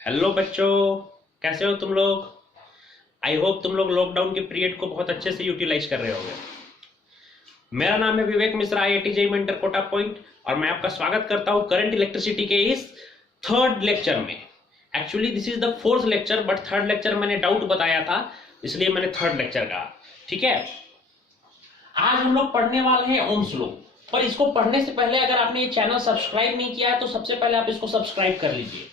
Hello बच्चों, कैसे हो तुम लोग। आई होप तुम लोग लॉकडाउन के पीरियड को बहुत अच्छे से यूटिलाइज कर रहे होगे। मेरा नाम है Vivek Mishra, IIT JEE mentor Kota point, और मैं आपका स्वागत करता हूं करंट इलेक्ट्रिसिटी के इस थर्ड लेक्चर में। Actually this is the fourth lecture, but third lecture मैंने डाउट बताया था, इसलिए मैंने थर्ड लेक्चर कहा। ठीक है, आज हम लोग पढ़ने वाले हैं ओम्स लॉ। पर इसको पढ़ने से पहले अगर आपने ये चैनल सब्सक्राइब नहीं किया है तो सबसे पहले आप इसको सब्सक्राइब कर लीजिए।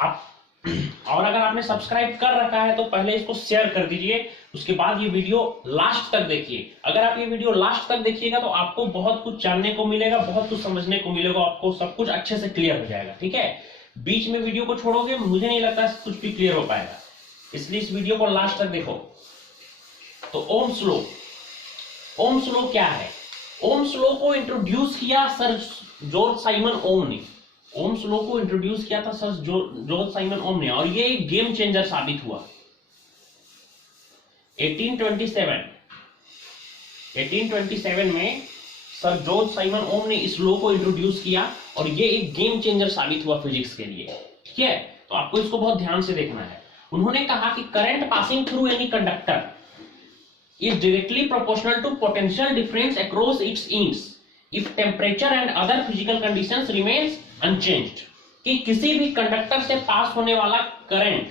आप और अगर आपने सब्सक्राइब कर रखा है तो पहले इसको शेयर कर दीजिए, उसके बाद ये वीडियो लास्ट तक देखिए। अगर आप ये वीडियो लास्ट तक देखिएगा तो आपको बहुत कुछ जानने को मिलेगा, बहुत कुछ समझने को मिलेगा, आपको सब कुछ अच्छे से क्लियर हो जाएगा। ठीक है, बीच में वीडियो को छोड़ोगे मुझे नहीं लगता कुछ भी क्लियर हो पाएगा, इसलिए इस वीडियो को लास्ट तक देखो। तो ओम्स लॉ, ओम्स लॉ क्या है? ओम्स लॉ को इंट्रोड्यूस किया सर जॉर्ज साइमन ओम ने। ओम्स लॉ को इंट्रोड्यूस किया था सर जॉर्ज साइमन ओम ने, और ये एक गेम चेंजर साबित हुआ। 1827 में सर जॉर्ज साइमन ओम ने इस लॉ को इंट्रोड्यूस किया और ये एक गेम चेंजर साबित हुआ फिजिक्स के लिए। ठीक है, तो आपको इसको बहुत ध्यान से देखना है। उन्होंने कहा कि current passing through any conductor is directly proportional to potential difference across its ends if temperature and other physical conditions remains unchanged। कि किसी भी कंडक्टर से पास होने वाला करंट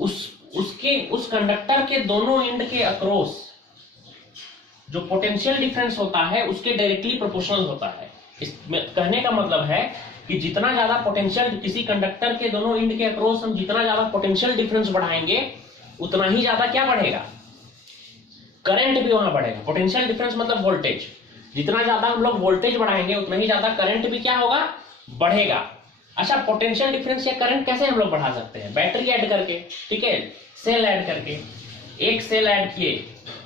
उस कंडक्टर के दोनों एंड के अक्रॉस जो पोटेंशियल डिफरेंस होता है उसके डायरेक्टली प्रोपोर्शनल होता है। इसमें कहने का मतलब है कि जितना ज्यादा पोटेंशियल किसी कंडक्टर के दोनों एंड के अक्रॉस हम जितना ज्यादा पोटेंशियल डिफरेंस बढ़ाएंगे उतना ही ज्यादा क्या बढ़ेगा, करंट भी वहां बढ़ेगा। पोटेंशियल डिफरेंस मतलब वोल्टेज, जितना ज्यादा हम लोग वोल्टेज बढ़ाएंगे उतना ही ज्यादा करंट भी क्या होगा, बढ़ेगा। अच्छा, पोटेंशियल डिफरेंस या करंट कैसे हम लोग बढ़ा सकते हैं? बैटरी ऐड करके, ठीक है, सेल ऐड करके। एक सेल ऐड किए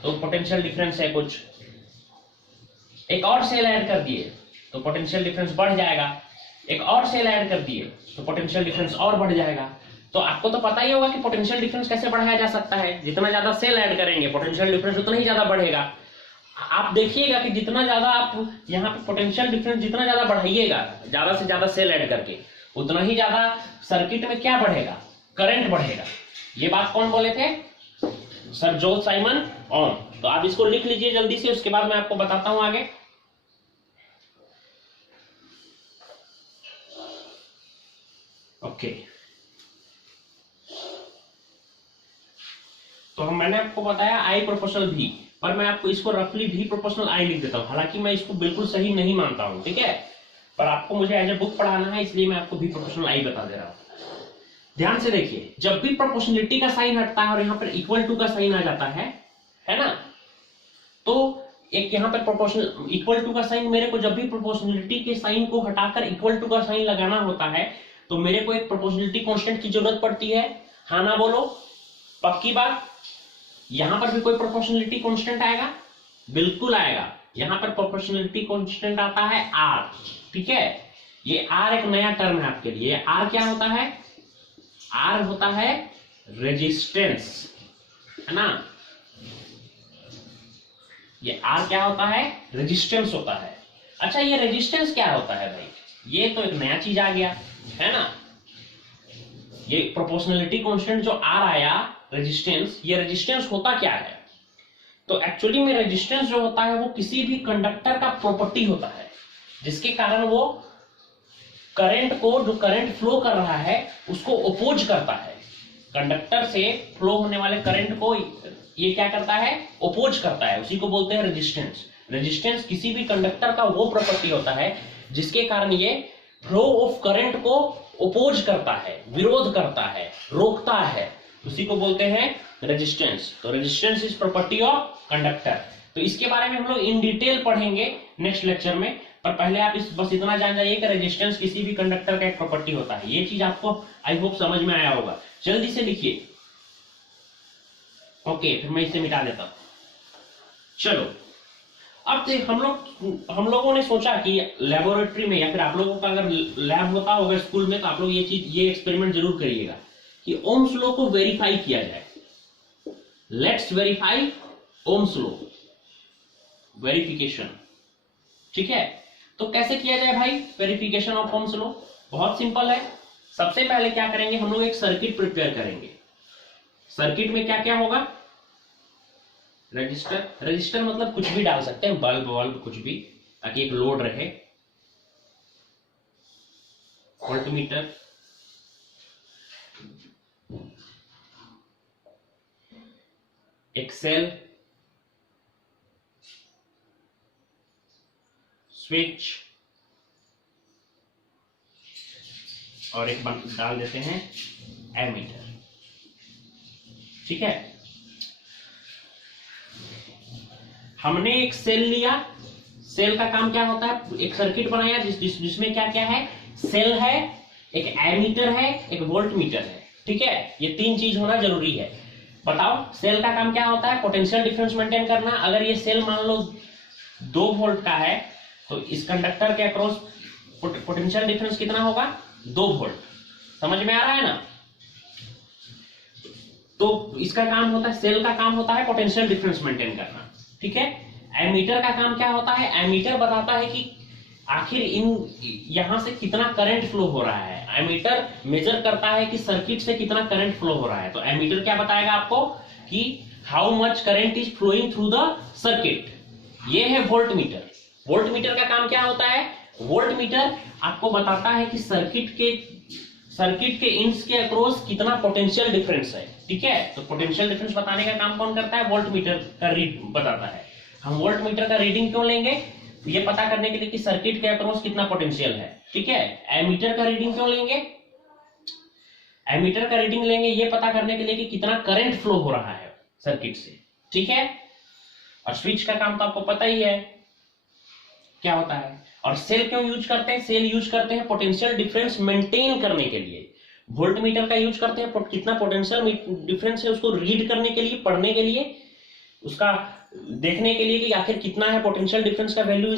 तो पोटेंशियल डिफरेंस है कुछ, एक और सेल ऐड कर दिए तो पोटेंशियल डिफरेंस बढ़ जाएगा, एक और सेल ऐड कर दिए तो पोटेंशियल डिफरेंस और बढ़ जाएगा। तो आपको तो पता ही होगा कि पोटेंशियल डिफरेंस कैसे बढ़ाया जा सकता है। जितना ज्यादा सेल ऐड करेंगे पोटेंशियल डिफरेंस उतना ही ज्यादा बढ़ेगा। आप देखिएगा कि जितना ज्यादा आप यहाँ पे पोटेंशियल डिफरेंस जितना ज्यादा बढ़ाइएगा, ज्यादा से ज्यादा सेल ऐड करके, उतना ही ज्यादा सर्किट में क्या बढ़ेगा, करंट बढ़ेगा। ये बात कौन बोले थे? सर जॉर्ज साइमन ओम। तो आप इसको लिख लीजिए जल्दी से, उसके बाद मैं आपको बताता हूं आगे। ओके, तो मैंने आपको बताया I प्रोपोर्शनल V, पर मैं आपको इसको रफली V प्रोपोर्शनल I लिख देता हूं। हालांकि मैं इसको बिल्कुल सही नहीं मानता हूं, ठीक है, पर आपको मुझे एज ए बुक पढ़ाना है इसलिए मैं आपको V प्रोपोर्शनल I बता दे रहा हूं। ध्यान से देखिए, जब भी प्रोपोर्शनलिटी का साइन हटता है और यहाँ पर इक्वल टू का साइन आ जाता है ना, तो एक यहाँ पर प्रोपोर्शनल इक्वल टू का साइन, मेरे को जब भी प्रोपोर्शनलिटी के साइन को हटाकर इक्वल टू का साइन लगाना होता है तो मेरे को एक प्रोपोर्शनलिटी कांस्टेंट की जरूरत पड़ती है। हाँ ना बोलो, पक्की बात? यहां पर भी कोई प्रोपोर्शनलिटी कांस्टेंट आएगा? बिल्कुल आएगा। यहां पर प्रोपोर्शनलिटी कांस्टेंट आता है R। ठीक है, ये R एक नया टर्म है आपके लिए। R क्या होता है? R होता है रेजिस्टेंस, है ना। ये R क्या होता है? रेजिस्टेंस होता है। अच्छा, ये रेजिस्टेंस क्या होता है भाई? ये तो एक नया चीज आ गया, है ना। ये प्रोपोर्शनलिटी कांस्टेंट जो R आया, रेजिस्टेंस, ये रेजिस्टेंस होता क्या है? तो एक्चुअली में रेजिस्टेंस जो होता है वो किसी भी कंडक्टर का प्रॉपर्टी होता है, जिसके कारण वो करंट को, जो करंट फ्लो कर रहा है उसको अपोज करता है। कंडक्टर से फ्लो होने वाले करंट को ये क्या करता है? अपोज करता है, उसी को बोलते हैं रेजिस्टेंस। रेजिस्टेंस किसी भी कंडक्टर का वो प्रॉपर्टी होता है जिसके कारण ये फ्लो ऑफ करंट को अपोज करता है, विरोध करता है, रोकता है, उसी को बोलते हैं रेजिस्टेंस। तो resistance is property of conductor. तो इसके बारे में हम लोग इन डिटेल पढ़ेंगे नेक्स्ट लेक्चर में, पर पहले आप बस इतना जान जाइए कि रेजिस्टेंस किसी भी कंडक्टर का एक प्रॉपर्टी होता है। ये चीज आपको आई होप समझ में आया होगा। जल्दी से लिखिए। ओके, फिर मैं इसे मिटा देता हूं। चलो, अब हम लोगों ने सोचा कि लेबोरेटरी में या फिर आप लोगों का अगर लैब होता होगा स्कूल में तो आप लोग ये एक्सपेरिमेंट जरूर करिएगा कि ओम्स लॉ को वेरीफाई किया जाए। Let's verify Ohm's law, verification. ठीक है, तो कैसे किया जाए भाई वेरिफिकेशन ऑफ ओम्स लॉ? बहुत सिंपल है। सबसे पहले क्या करेंगे, हम लोग एक सर्किट प्रिपेयर करेंगे। सर्किट में क्या क्या होगा, रजिस्टर, रजिस्टर मतलब कुछ भी डाल सकते हैं, बल्ब वल्ब कुछ भी, ताकि एक लोड रहे। वोल्टमीटर, एक सेल, स्विच, और एक डाल देते हैं एमीटर। ठीक है, हमने एक सेल लिया। सेल का काम क्या होता है, एक सर्किट बनाया जिसमें क्या क्या है, सेल है, एक एमीटर है, एक वोल्टमीटर है। ठीक है, ये तीन चीज होना जरूरी है। बताओ सेल का काम क्या होता है, पोटेंशियल डिफरेंस मेंटेन करना। अगर ये सेल मान लो 2 वोल्ट का है तो इस कंडक्टर के अक्रॉस पोटेंशियल डिफरेंस कितना होगा, 2 वोल्ट। समझ में आ रहा है ना। तो इसका काम होता है, सेल का काम होता है पोटेंशियल डिफरेंस मेंटेन करना। ठीक है, एमीटर का काम क्या होता है, एमीटर बताता है कि आखिर यहां से कितना करंट फ्लो हो रहा है। एमीटर मेजर करता है कि सर्किट से कितना करंट फ्लो हो रहा है। तो एमीटर क्या बताएगा आपको कि how much current is flowing through the circuit. ये है वोल्टमीटर। वोल्टमीटर का काम क्या होता है, वोल्टमीटर आपको बताता है कि सर्किट के इंड्स के अक्रॉस कितना पोटेंशियल डिफरेंस है। ठीक है, तो पोटेंशियल डिफरेंस बताने का काम कौन करता है, वोल्टमीटर का रीड बताता है। हम वोल्टमीटर का रीडिंग क्यों लेंगे, ये पता करने के लिए कि सर्किट के अक्रॉस कितना पोटेंशियल है। ठीक है, एमीटर का रीडिंग क्यों लेंगे, एमीटर का रीडिंग लेंगे ये पता करने के लिए कि कितना करंट फ्लो हो रहा है सर्किट से। ठीक है, और स्विच का काम तो आपको पता ही है क्या होता है। और सेल क्यों यूज करते हैं, सेल यूज करते हैं पोटेंशियल डिफरेंस मेंटेन करने के लिए। वोल्टमीटर का यूज करते हैं कितना पोटेंशियल डिफरेंस है उसको रीड करने के लिए, पढ़ने के लिए, उसका देखने के लिए कि आखिर कितना है पोटेंशियल डिफरेंस का वैल्यू,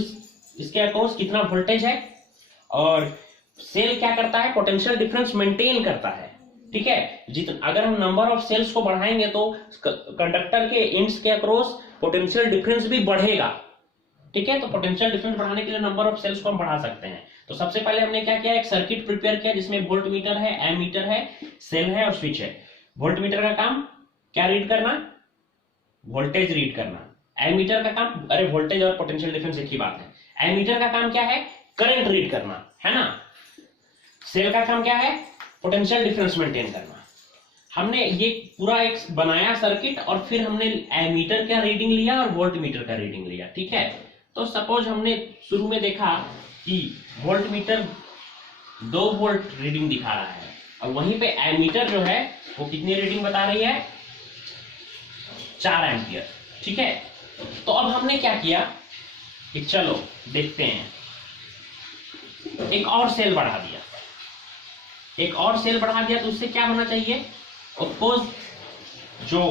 इसके अक्रॉस कितना वोल्टेज है। और सेल क्या करता है, पोटेंशियल डिफरेंस मेंटेन करता है। ठीक है, अगर हम नंबर ऑफ सेल्स को बढ़ाएंगे तो कंडक्टर के एंड्स के अक्रॉस पोटेंशियल डिफरेंस भी बढ़ेगा। ठीक है, तो पोटेंशियल डिफरेंस बढ़ाने के लिए नंबर ऑफ सेल्स को हम बढ़ा सकते हैं। तो सबसे पहले हमने क्या किया, एक सर्किट प्रिपेयर किया जिसमें वोल्टमीटर है, एमीटर है, सेल है और स्विच है। वोल्टमीटर का काम क्या रीड करना, वोल्टेज रीड करना। एमीटर का काम, अरे वोल्टेज और पोटेंशियल डिफरेंस एक ही बात है। एमीटर का काम क्या है, करंट रीड करना, है ना। सेल का काम क्या है, पोटेंशियल डिफरेंस मेंटेन करना। हमने ये पूरा एक बनाया सर्किट और फिर हमने एमीटर का रीडिंग लिया और वोल्टमीटर का रीडिंग लिया। ठीक है, तो सपोज हमने शुरू में देखा कि वोल्टमीटर 2 वोल्ट रीडिंग दिखा रहा है और वहीं पे एमीटर जो है वो कितनी रीडिंग बता रही है, 4 एम्पियर। ठीक है, तो अब हमने क्या किया कि चलो देखते हैं, एक और सेल बढ़ा दिया, एक और सेल बढ़ा दिया तो उससे क्या होना चाहिए, ऑफकोर्स जो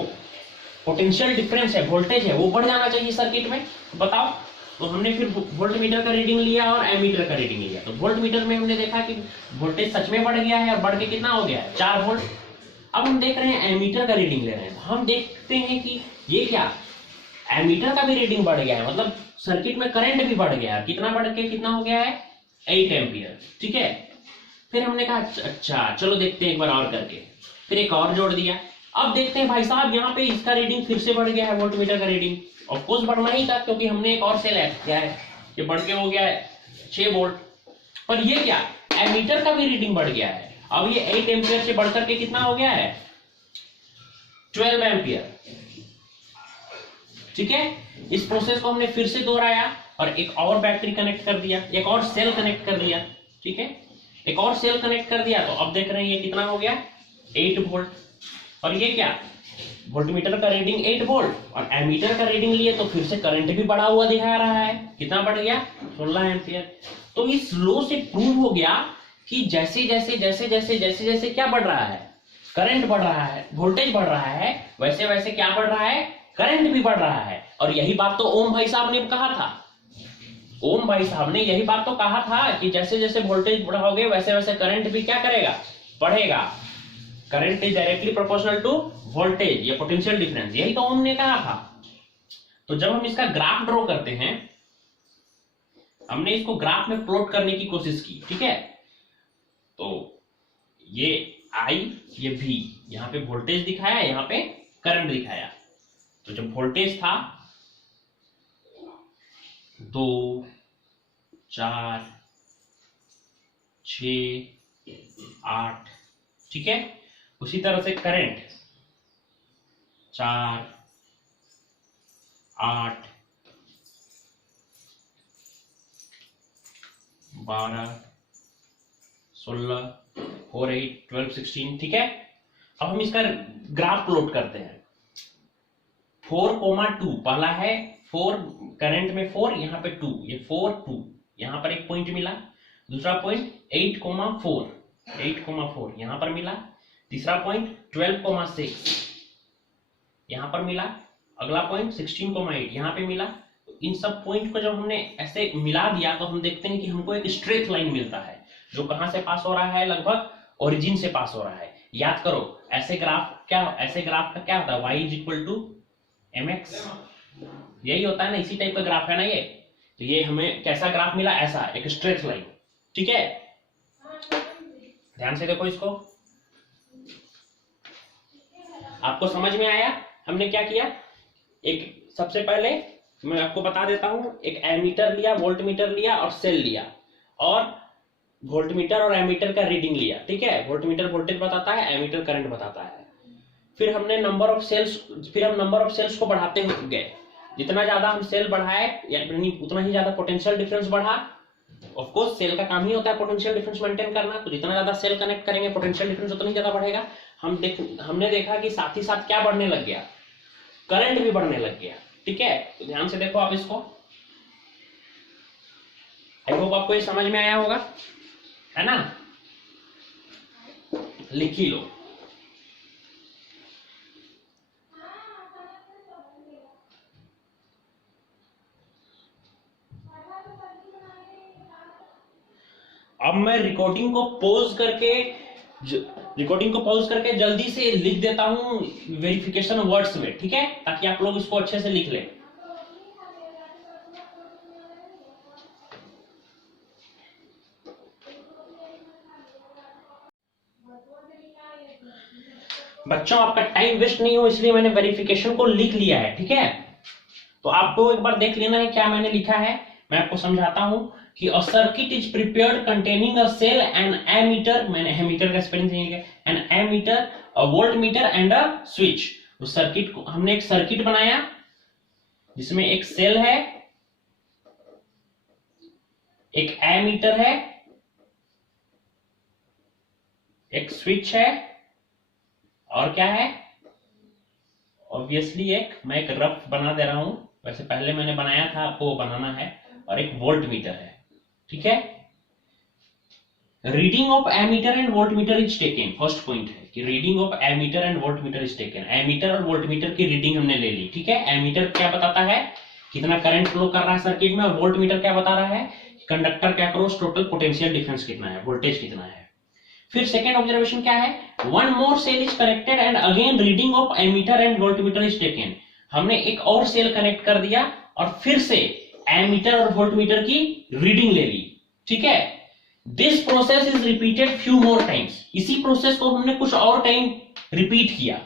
पोटेंशियल डिफरेंस है, वोल्टेज है, वो बढ़ जाना चाहिए सर्किट में। बताओ, तो हमने फिर वोल्टमीटर का रीडिंग लिया और एमीटर का रीडिंग लिया। तो वोल्टमीटर में हमने देखा कि वोल्टेज सच में बढ़ गया है और बढ़ के कितना हो गया है, 4 वोल्ट। अब हम देख रहे हैं एमीटर का रीडिंग ले रहे हैं, हम देखते हैं कि ये क्या, एमीटर का भी रीडिंग बढ़ गया है, मतलब सर्किट में करंट भी बढ़ गया है। कितना बढ़ के कितना हो गया है, 8 एम्पियर। ठीक है, फिर हमने कहा अच्छा चलो देखते हैं एक बार और करके, फिर एक और जोड़ दिया। अब देखते हैं भाई साहब यहाँ पे इसका रीडिंग फिर से बढ़ गया है, वोल्टमीटर का रीडिंग। ऑफ कोर्स बढ़ना ही था क्योंकि हमने एक और सेल ऐड किया है, ये बढ़ के हो गया है 6 वोल्ट। पर ये क्या, एमीटर का भी रीडिंग बढ़ गया है। अब ये 8 एम्पियर से बढ़कर के कितना हो गया है, 12 एम्पियर। ठीक है, इस प्रोसेस को हमने फिर से दोहराया और एक और बैटरी कनेक्ट कर दिया, एक और सेल कनेक्ट कर दिया। ठीक है, एक और सेल कनेक्ट कर दिया तो अब देख रहे हैं ये कितना हो गया, 8 वोल्ट। और ये क्या, वोल्टमीटर का रीडिंग 8 वोल्ट और एमीटर का रीडिंग लिए तो फिर से करंट भी बढ़ा हुआ दिखा रहा है। कितना बढ़ गया, 16 एम्पियर। तो इस लॉ से प्रूव हो गया कि जैसे जैसे जैसे जैसे जैसे जैसे क्या बढ़ रहा है, करंट बढ़ रहा है, वोल्टेज बढ़ रहा है, वैसे वैसे क्या बढ़ रहा है, करंट भी बढ़ रहा है। और यही बात तो ओम भाई साहब ने कहा था, ओम भाई साहब ने यही बात तो कहा था कि जैसे जैसे वोल्टेज बढ़ाओगे वैसे वैसे करंट भी क्या करेगा, बढ़ेगा। Current is directly proportional to voltage या पोटेंशियल डिफरेंस, यही तो ओम ने कहा था। तो जब हम इसका ग्राफ ड्रॉ करते हैं, हमने इसको ग्राफ में प्लॉट करने की कोशिश की। ठीक है, तो ये I, ये V, यहाँ पे वोल्टेज दिखाया, यहाँ पे करंट दिखाया। तो जब वोल्टेज था 2, 4, 6, 8, ठीक है। उसी तरह से करंट 4, 8, 12, 16, 4, 8, 12, 16, ठीक है। अब हम इसका ग्राफ प्लॉट करते हैं। 4,2 पहला है 4, करंट में 4, यहाँ पे 2, ये 4, 2, यहाँ पर एक पॉइंट मिला। दूसरा पॉइंट 8,4, 8,4 यहाँ पर मिला। तीसरा पॉइंट 12,6 यहाँ पर मिला। अगला पॉइंट 16,8 यहाँ पे मिला। तो इन सब पॉइंट को जब हमने ऐसे मिला दिया तो हम देखते हैं कि हमको एक स्ट्रेट लाइन मिलता है जो कहां से पास हो रहा है, लगभग ओरिजिन से पास हो रहा है। याद करो ऐसे ग्राफ का क्या होता है, y is equal to mx, यही होता है ना, इसी टाइप का ग्राफ है ना ये। तो ये हमें कैसा ग्राफ मिला, ऐसा एक स्ट्रेट लाइन, ठीक है। ध्यान से देखो इसको, आपको समझ में आया हमने क्या किया। एक सबसे पहले मैं आपको बता देता हूं, एक एमीटर लिया, वोल्टमीटर लिया और सेल लिया, और वोल्टमीटर और एमीटर का रीडिंग लिया, ठीक है। वोल्टमीटर वोल्टेज बताता है, एमीटर करंट बताता है। फिर हमने नंबर ऑफ सेल्स को बढ़ाते हुए गए। जितना ज्यादा हम सेल बढ़ाए यानी उतना ही ज्यादा पोटेंशियल डिफरेंस बढ़ा। ऑफ कोर्स सेल का काम ही होता है पोटेंशियल डिफरेंस मेंटेन करना, तो जितना ज्यादा सेल कनेक्ट करेंगे पोटेंशियल डिफरेंस उतना ही ज्यादा बढ़ेगा। हमने देखा कि साथ ही साथ क्या बढ़ने लग गया, करंट भी बढ़ने लग गया, ठीक है। तो ध्यान से देखो आप इसको, आई होप आपको ये समझ में आया होगा, है ना। लिख ही लो। अब मैं रिकॉर्डिंग को पॉज करके जल्दी से लिख देता हूं वेरिफिकेशन वर्ड्स में, ठीक है, ताकि आप लोग इसको अच्छे से लिख लें। बच्चों आपका टाइम वेस्ट नहीं हो इसलिए मैंने वेरिफिकेशन को लिख लिया है, ठीक है। तो आपको एक बार देख लेना है क्या मैंने लिखा है। मैं आपको समझाता हूं कि a circuit is prepared containing a cell and ammeter, मैंने एमीटर का स्पेलिंग सही लिखा है, an ammeter, a voltmeter and a switch. उस सर्किट को हमने एक सर्किट बनाया जिसमें एक सेल है, एक एमीटर है, एक स्विच है, और क्या है, ऑब्वियसली मैं एक रफ बना दे रहा हूं, वैसे पहले मैंने बनाया था, आपको वो बनाना है, और एक वोल्टमीटर है, ठीक है। Reading of ammeter and voltmeter is taken, first point है कि reading of ammeter and voltmeter is taken. Ammeter और वोल्टमीटर की रीडिंग हमने ले ली, ठीक है। एमीटर क्या बताता है, कितना करंट फ्लो कर रहा है सर्किट में, और वोल्टमीटर क्या बता रहा है, कंडक्टर के अक्रॉस टोटल पोटेंशियल डिफरेंस कितना है, वोल्टेज कितना है। फिर सेकेंड ऑब्जर्वेशन क्या है, one more cell is connected and again reading of ammeter and voltmeter is taken. हमने एक और सेल कनेक्ट कर दिया और फिर से एमीटर और वोल्टमीटर की रीडिंग ले ली, ठीक है। This process is repeated few more times, इसी प्रोसेस को हमने कुछ और टाइम रिपीट किया,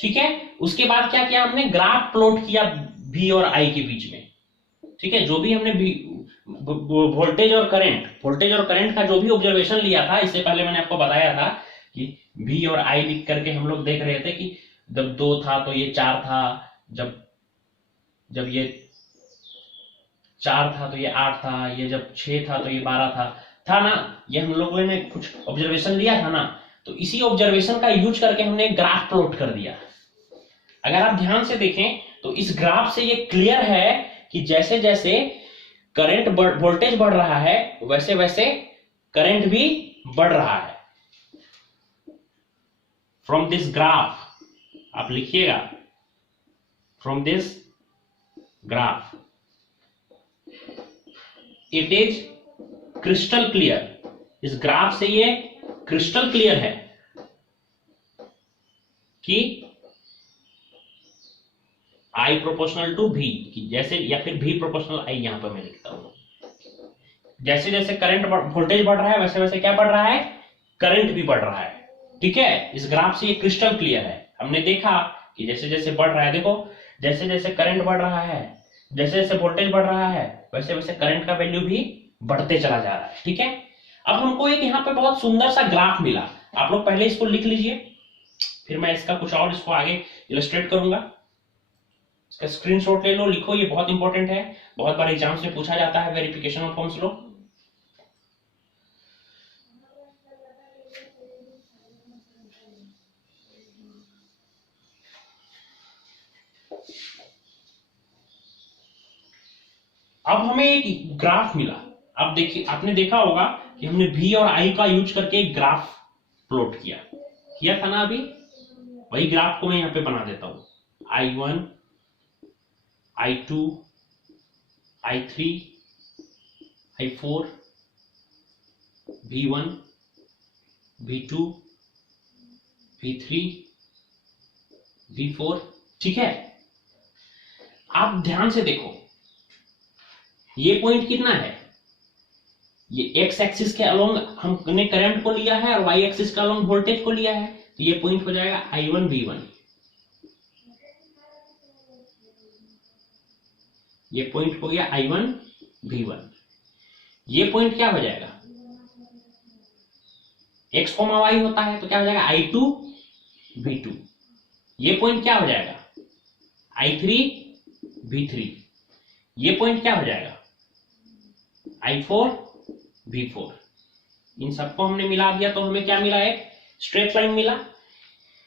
ठीक है। उसके बाद क्या किया, हमने ग्राफ प्लॉट किया V और I के बीच में, ठीक है। जो भी हमने वोल्टेज और करंट का जो भी ऑब्जर्वेशन लिया था, इससे पहले मैंने आपको बताया था कि V और I लिख करके हम लोग देख रहे थे कि जब 2 था तो ये 4 था, जब ये 4 था तो ये 8 था, ये जब 6 था तो ये 12 था ना। ये हम लोगों ने कुछ ऑब्जर्वेशन लिया था ना, तो इसी ऑब्जर्वेशन का यूज करके हमने ग्राफ प्लॉट कर दिया। अगर आप ध्यान से देखें तो इस ग्राफ से ये क्लियर है कि जैसे जैसे करंट वोल्टेज बढ़ रहा है वैसे वैसे करंट भी बढ़ रहा है। फ्रॉम दिस ग्राफ, आप लिखिएगा, from this graph it is crystal clear, इस ग्राफ से ये क्रिस्टल क्लियर है कि I प्रोपोर्शनल टू V, जैसे, या फिर V प्रोपोर्शनल I, यहां पर मैं लिखता हूं। जैसे जैसे करंट वोल्टेज बढ़ रहा है वैसे वैसे क्या बढ़ रहा है, करंट भी बढ़ रहा है। ठीक है, इस ग्राफ से ये क्रिस्टल क्लियर है। हमने देखा कि जैसे जैसे बढ़ रहा है, देखो जैसे जैसे करंट बढ़ रहा है, जैसे जैसे वोल्टेज बढ़ रहा है, वैसे वैसे करंट का वैल्यू भी बढ़ते चला जा रहा है। ठीक है, अब हमको एक यहाँ पे बहुत सुंदर सा ग्राफ मिला। आप लोग पहले इसको लिख लीजिए, फिर मैं इसका कुछ और इसको आगे इलस्ट्रेट करूंगा। इसका स्क्रीनशॉट ले लो, लिखो, ये बहुत इंपॉर्टेंट है, बहुत बार एग्जाम्स में पूछा जाता है। वेरिफिकेशन ऑफ फॉर्म्स लो। अब हमें एक ग्राफ मिला। अब देखिए, आपने देखा होगा कि हमने V और I का यूज करके एक ग्राफ प्लॉट किया था ना। अभी वही ग्राफ को मैं यहाँ पे बना देता हूं। I1, I2, I3, I4, V1, V2, V3, V4। ठीक है, आप ध्यान से देखो, ये पॉइंट कितना है, ये एक्स एक्सिस के अलोंग हमने करंट को लिया है और वाई एक्सिस के अलोंग वोल्टेज को लिया है, तो ये पॉइंट हो जाएगा I1 V1। ये पॉइंट हो गया I1 V1। ये पॉइंट क्या हो जाएगा, x, y होता है तो क्या हो जाएगा I2 V2। ये पॉइंट क्या हो जाएगा I3 V3। ये पॉइंट क्या हो जाएगा I4 V4। इन सबको हमने मिला दिया तो हमें क्या मिला, एक स्ट्रेट लाइन मिला।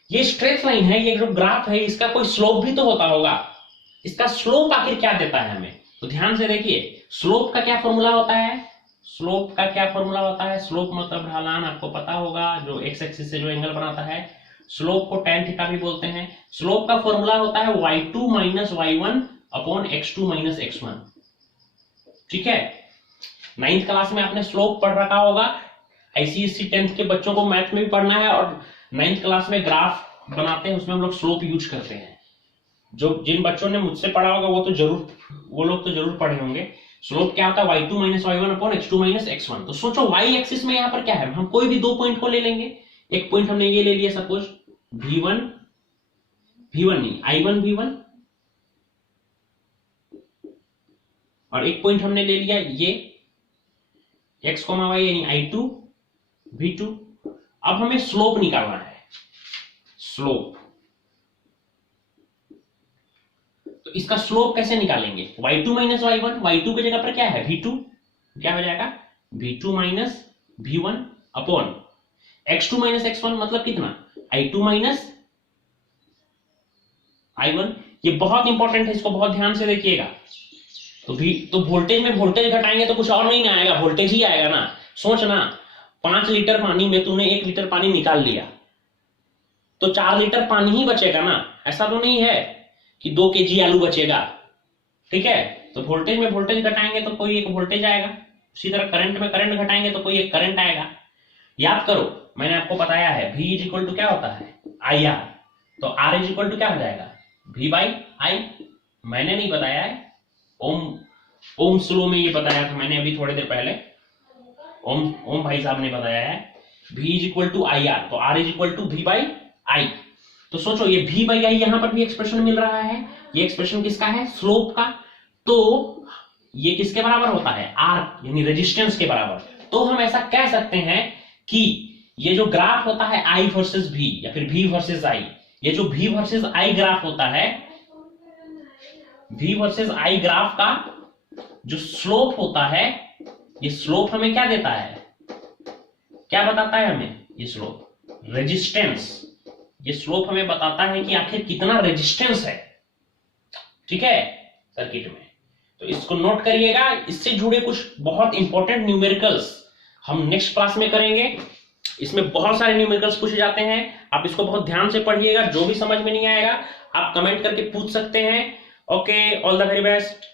ये स्ट्रेट लाइन है, ये जो ग्राफ है इसका कोई स्लोप भी तो होता होगा। इसका स्लोप आखिर क्या देता है हमें, तो ध्यान से देखिए, स्लोप का क्या फॉर्मूला होता है, स्लोप का क्या फॉर्मूला होता है, स्लोप मतलब ढलान, आपको पता होगा, जो एक्स एक्सिस से जो एंगल बनाता है, स्लोप को tan थीटा भी बोलते हैं। स्लोप का फॉर्मूला होता है y2 minus y1 upon x2 minus x1। ठीक है, 9th क्लास में आपने स्लोप पढ़ रखा होगा। ICSE 10th के बच्चों को मैथ में भी पढ़ना है, और 9th क्लास में ग्राफ बनाते हैं उसमें हम लोग स्लोप यूज करते हैं। जो जिन बच्चों ने मुझसे पढ़ा होगा वो लोग तो जरूर पढ़े होंगे। स्लोप क्या होता है y2 minus y1 upon x2 minus x1। तो सोचो y एक्सिस में यहाँ पर क्या है, हम कोई भी दो पॉइंट को ले लेंगे। एक पॉइंट हमने ये ले लिया सपोज V1 नहीं I1 V1, और एक पॉइंट हमने ले लिया ये x, y यानी I2 V2। अब हमें स्लोप निकालना है, स्लोप। तो इसका स्लोप कैसे निकालेंगे, y2 माइनस y1, y2 की जगह पर क्या है V2, क्या हो जाएगा V2 minus V1 upon x2 minus x1 मतलब कितना I2 माइनस I1। ये बहुत इंपॉर्टेंट है, इसको बहुत ध्यान से देखिएगा। तो वोल्टेज में वोल्टेज घटाएंगे तो कुछ और नहीं आएगा, वोल्टेज ही आएगा ना। सोच ना, 5 लीटर पानी में तूने 1 लीटर पानी निकाल लिया तो 4 लीटर पानी ही बचेगा ना। ऐसा तो नहीं है कि 2 kg आलू बचेगा। ठीक है, तो वोल्टेज में वोल्टेज घटाएंगे तो कोई एक वोल्टेज आएगा, उसी तरह करंट में करंट घटाएंगे तो कोई एक करंट आएगा। याद करो, मैंने आपको बताया है V इज इक्वल टू क्या होता है IR, तो R इज इक्वल टू क्या हो जाएगा V बाई I। मैंने नहीं बताया है, ओम स्लो में ये बताया था मैंने अभी थोड़ी देर पहले, ओम भाई साहब ने बताया है V is equal to IR, तो R is equal to V by I। तो सोचो ये V बाई I यहां पर भी एक्सप्रेशन मिल रहा है, ये एक्सप्रेशन किसका है, स्लोप का। तो ये किसके बराबर होता है, R यानी रेजिस्टेंस के बराबर। तो हम ऐसा कह सकते हैं कि ये जो ग्राफ होता है I वर्सेस V या फिर V वर्सेस I, ये जो V वर्सेस I ग्राफ होता है, V वर्सेस I ग्राफ का जो स्लोप होता है, ये स्लोप हमें क्या देता है, क्या बताता है हमें, ये स्लोप रेजिस्टेंस। ये स्लोप हमें बताता है कि आखिर कितना रेजिस्टेंस है, ठीक है, सर्किट में। तो इसको नोट करिएगा, इससे जुड़े कुछ बहुत इंपॉर्टेंट न्यूमेरिकल्स हम नेक्स्ट क्लास में करेंगे। इसमें बहुत सारे न्यूमेरिकल्स पूछे जाते हैं, आप इसको बहुत ध्यान से पढ़िएगा। जो भी समझ में नहीं आएगा आप कमेंट करके पूछ सकते हैं। Okay, all the very best.